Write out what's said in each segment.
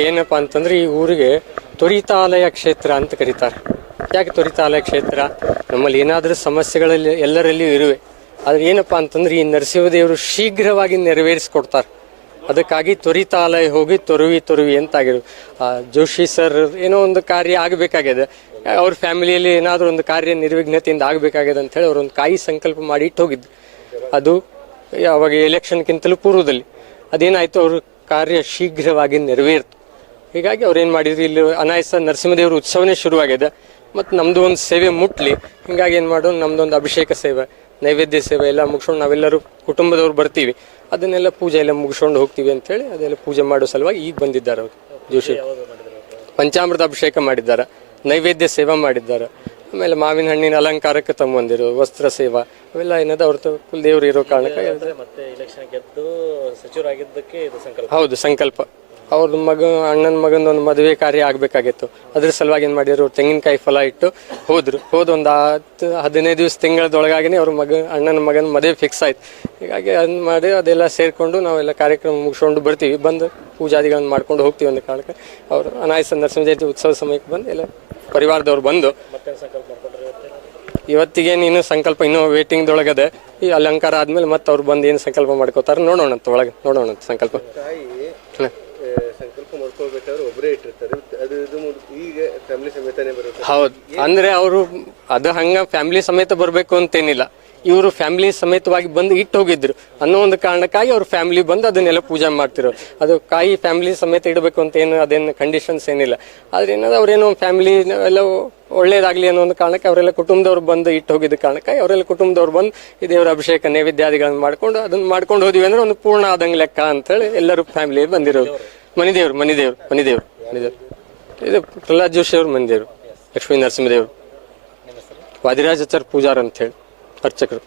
ಏನಪ್ಪಾ ಅಂತಂದ್ರೆ ಈ ಊರಿಗೆ ತ್ವರಿತಾಲಯ ಕ್ಷೇತ್ರ ಅಂತ ಕರೀತಾರೆ. ಯಾಕೆ ತ್ವರಿತಾಲಯ ಕ್ಷೇತ್ರ? ನಮ್ಮಲ್ಲಿ ಏನಾದರೂ ಸಮಸ್ಯೆಗಳಲ್ಲಿ ಎಲ್ಲರಲ್ಲಿಯೂ ಇರುವೆ. ಆದರೆ ಏನಪ್ಪಾ ಅಂತಂದ್ರೆ ಈ ನರಸಿಂಹದೇವರು ಶೀಘ್ರವಾಗಿ ನೆರವೇರಿಸ್ಕೊಡ್ತಾರೆ. ಅದಕ್ಕಾಗಿ ತ್ವರಿತಾಲಯ ಹೋಗಿ ತೊರುವಿ ತೊರುವಿ ಅಂತ ಆಗಿರೋದು ಆ, ಜೋಶಿ ಸರ್ ಏನೋ ಒಂದು ಕಾರ್ಯ ಆಗಬೇಕಾಗಿದೆ. ಅವ್ರ ಫ್ಯಾಮಿಲಿಯಲ್ಲಿ ಏನಾದರೂ ಒಂದು ಕಾರ್ಯ ನಿರ್ವಿಘ್ನತೆಯಿಂದ ಆಗಬೇಕಾಗಿದೆ ಅಂತ ಹೇಳಿ ಅವರೊಂದು ಕಾಯಿ ಸಂಕಲ್ಪ ಮಾಡಿ ಇಟ್ಟು ಹೋಗಿದ್ದು ಅದು ಅವಾಗ ಎಲೆಕ್ಷನ್ಗಿಂತಲೂ ಪೂರ್ವದಲ್ಲಿ. ಅದೇನಾಯ್ತು? ಅವ್ರ ಕಾರ್ಯ ಶೀಘ್ರವಾಗಿ ನೆರವೇರ್ತು. ಹೀಗಾಗಿ ಅವ್ರು ಏನು ಮಾಡಿದ್ರು? ಇಲ್ಲಿ ಅನಾಯಸ ನರಸಿಂಹದೇವ್ರ ಉತ್ಸವನೇ ಶುರುವಾಗಿದೆ. ಮತ್ತು ನಮ್ದು ಒಂದು ಸೇವೆ ಮುಟ್ಲಿ. ಹಿಂಗಾಗಿ ಏನು ಮಾಡೋದು? ನಮ್ದೊಂದು ಅಭಿಷೇಕ ಸೇವೆ ನೈವೇದ್ಯ ಸೇವೆ ಎಲ್ಲ ಮುಗಿಸ್ಕೊಂಡು ನಾವೆಲ್ಲರೂ ಕುಟುಂಬದವ್ರು ಬರ್ತೀವಿ. ಅದನ್ನೆಲ್ಲ ಪೂಜೆ ಎಲ್ಲ ಮುಗಿಸ್ಕೊಂಡು ಹೋಗ್ತೀವಿ ಅಂತೇಳಿ ಅದೆಲ್ಲ ಪೂಜೆ ಮಾಡೋ ಸಲುವಾಗಿ ಈಗ ಬಂದಿದ್ದಾರೆ ಅವರು. ಜೋಶಿ ಪಂಚಾಮೃತ ಅಭಿಷೇಕ ಮಾಡಿದ್ದಾರೆ ನೈವೇದ್ಯ ಸೇವಾ ಮಾಡಿದ್ದಾರೆ. ಆಮೇಲೆ ಮಾವಿನ ಹಣ್ಣಿನ ಅಲಂಕಾರಕ್ಕೆ ತಮ್ಮಂದಿರು ವಸ್ತ್ರ ಸೇವಾ ಅವೆಲ್ಲ ಏನದ ಅವ್ರ ಕುಲದೇವ್ರು ಇರೋ ಕಾರಣಕ್ಕೆ ಹೌದು ಸಂಕಲ್ಪ. ಅವ್ರ ಮಗ ಅಣ್ಣನ ಮಗನ ಒಂದು ಮದುವೆ ಕಾರ್ಯ ಆಗ್ಬೇಕಾಗಿತ್ತು. ಅದ್ರ ಸಲುವಾಗಿ ಏನ್ ಮಾಡಿದ್ರು ಅವ್ರು ತೆಂಗಿನಕಾಯಿ ಫಲ ಇಟ್ಟು ಹೋದ್ರು. ಹೋದ ಒಂದು ಹತ್ತು ಹದಿನೈದು ದಿವಸ ತಿಂಗಳದೊಳಗಾಗಿನೇ ಅವ್ರ ಮಗ ಅಣ್ಣನ ಮಗನ ಮದುವೆ ಫಿಕ್ಸ್ ಆಯ್ತು. ಹೀಗಾಗಿ ಅದನ್ನ ಮಾಡಿ ಅದೆಲ್ಲ ಸೇರ್ಕೊಂಡು ನಾವೆಲ್ಲ ಕಾರ್ಯಕ್ರಮ ಮುಗಿಸ್ಕೊಂಡು ಬರ್ತೀವಿ. ಬಂದು ಪೂಜಾದಿಗಳನ್ನ ಮಾಡ್ಕೊಂಡು ಹೋಗ್ತೀವಿ ಒಂದು ಕಾರಣಕ್ಕೆ. ಅವ್ರು ಅನಾಯಸ ನರಸಿಂಹ ಜಯಂತಿ ಉತ್ಸವ ಸಮಯಕ್ಕೆ ಬಂದು ಎಲ್ಲ ಪರಿವಾರದವ್ರು ಬಂದು ಇವತ್ತಿಗೇನು ಸಂಕಲ್ಪ ಮಾಡ್ಕೊಂಡ್ರೆ ಇವತ್ತಿಗೆ ನೀನು ಸಂಕಲ್ಪ ಇನ್ನೂ ವೇಟಿಂಗ್ ದೊಳಗದೆ ಈ ಅಲಂಕಾರ ಆದ್ಮೇಲೆ ಮತ್ತೆ ಅವ್ರು ಬಂದು ಏನು ಸಂಕಲ್ಪ ಮಾಡ್ಕೋತಾರೆ ನೋಡೋಣ ಒಳಗೆ ನೋಡೋಣ ಸಂಕಲ್ಪ. ಒಬ್ಬರೇ ಇಟ್ಟಿರ್ತಾರೆ. ಅದು ಇದು ಈಗ ಫ್ಯಾಮಿಲಿ ಸಮೇತನೇ ಬರುತ್ತೆ. ಹೌದು. ಅಂದ್ರೆ ಅವರು ಅದು ಹಂಗ ಫ್ಯಾಮಿಲಿ ಸಮೇತ ಬರಬೇಕು ಅಂತೇನಿಲ್ಲ. ಇವರು ಫ್ಯಾಮಿಲಿ ಸಮೇತವಾಗಿ ಬಂದು ಇಟ್ಟು ಹೋಗಿದ್ರು. ಅನ್ನೋ ಒಂದು ಕಾರಣಕ್ಕಾಗಿ ಅವ್ರ ಫ್ಯಾಮಿಲಿ ಬಂದು ಅದನ್ನೆಲ್ಲ ಪೂಜೆ ಮಾಡ್ತಿರೋರು. ಅದು ಕಾಯಿ ಫ್ಯಾಮಿಲಿ ಸಮೇತ ಇಡಬೇಕು ಅಂತ ಏನು ಅದೇನು ಕಂಡೀಷನ್ಸ್ ಏನಿಲ್ಲ. ಆದ್ರೆ ಏನದು ಅವ್ರೇನೋ ಫ್ಯಾಮಿಲಿ ಎಲ್ಲ ಒಳ್ಳೇದಾಗ್ಲಿ ಅನ್ನೋ ಒಂದು ಕಾರಣಕ್ಕೆ ಅವರೆಲ್ಲ ಕುಟುಂಬದವ್ರು ಬಂದು ಇಟ್ಟು ಹೋಗಿದ್ದ ಕಾರಣಕ್ಕಾಗಿ ಅವರೆಲ್ಲ ಕುಟುಂಬದವ್ರು ಬಂದು ಈ ದೇವರ ಅಭಿಷೇಕ ನೈವೇದ್ಯಾದಿಗಳನ್ನು ಮಾಡ್ಕೊಂಡು ಅದನ್ನ ಮಾಡ್ಕೊಂಡು ಹೋದ್ವಿ ಅಂದ್ರೆ ಒಂದು ಪೂರ್ಣ ಆದಂಗೆ ಲೆಕ್ಕ ಅಂತೇಳಿ ಎಲ್ಲರೂ ಫ್ಯಾಮಿಲಿ ಬಂದಿರೋರು. ಮನಿದೇವ್ರು ಮನಿದೇವ್ರು ಮನಿದೇವ್ರು ಮನಿದೇವ್ರು ಇದು ಪ್ರಹ್ಲಾದ್ ಜೋಶಿ ಅವರು ಮನಿದೇವ್ರು ಲಕ್ಷ್ಮೀ ನರಸಿಂಹದೇವರು. ವಾದಿರಾಜಾಚಾರ್ ಪೂಜಾರ್ ಅಂತ ಹೇಳಿ ಅರ್ಚಕರು.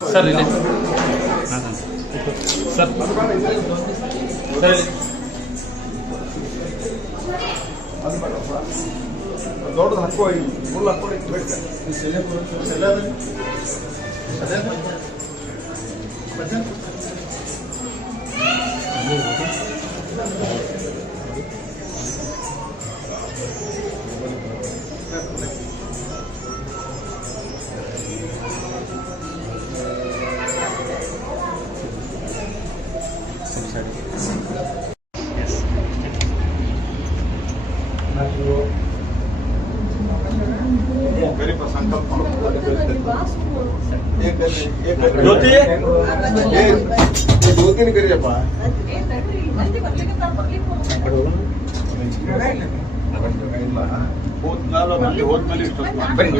ಸರ್ ಇಲ್ಲಿ ಸರ್ ಸರ್ ದೊಡ್ಡದು ಹಾಕೋ ಫುಲ್ ಹಾಕೊಳ್ಳಿ ಬೇಕು ಗರೀಬ ಸಂಕಲ್ಪ ಜ್ಯೋತಿ? ಜ್ಯೋತಿನ ಕರಿಯಪ್ಪ ಇಲ್ಲ ಹೋದ್ಮೇಲೆ ಅಲ್ಲಿ ಹೋದ್ಮೇಲೆ ಇಷ್ಟೊತ್ತು ಬನ್ನಿ